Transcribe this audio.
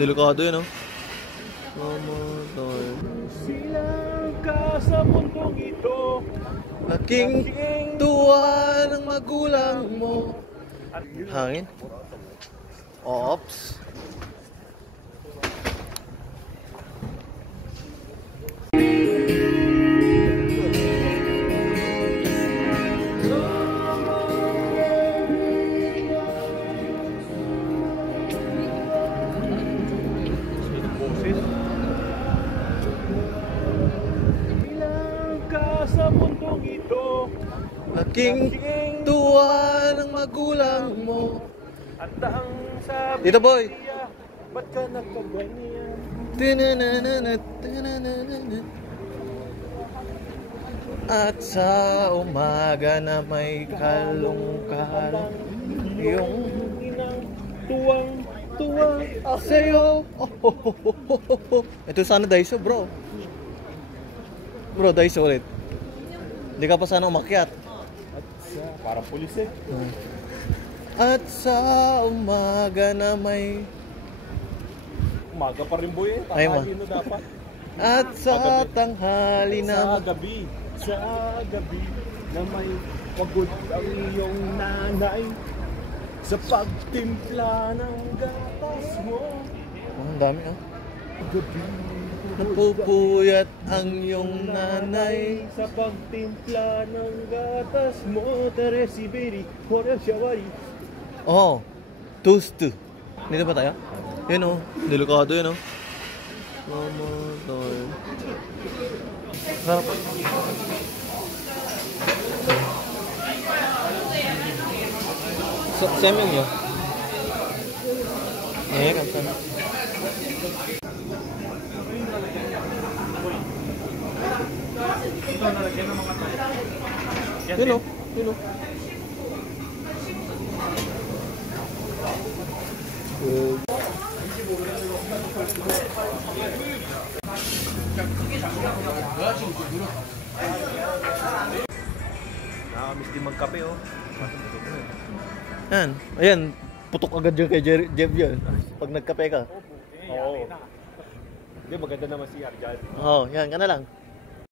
delikado yun, oh. Mamatay. Silang ka sa mundong ito, laking tuwa ng magulang mo. Hangin. Ops. sa mundong ito, laking tuwa ng magulang mo. At ang sabi dito, boy. niya, ba't ka nagkaganyan? At sa umaga na may kalungkalan, yung inang tuwang-tuwa sa'yo. Ito sana Daiso, bro. Bro, Daiso ulit. Hindi ka pa sana umakyat. At sa, parang pulis eh. At sa umaga na may... Umaga pa rin, boy eh. Tanghali na dapat. At sa tanghali na... Sa gabi na may pagod ang iyong nanay sa pagtimpla ng gatas mo. Oh, ang dami, ah. Gabi napupuyat ang iyong nanay sa pagtimpla ng gatas mo. Teresiberi, Hora Shawari. Oh, toast. Dito ba tayo? Yun, oh. Delikado yun, oh. Mamatay. Sarap. Same yun yun. Eh, kapsan. Yun, oh. Yun, oh. Nakamiss din magkape, oh. Yan. Ayan. Putok agad yun kay Jeff yan. Pag nagkape ka. Oo. Hindi, maganda naman si Arjan. Oo, yan. Ka na lang.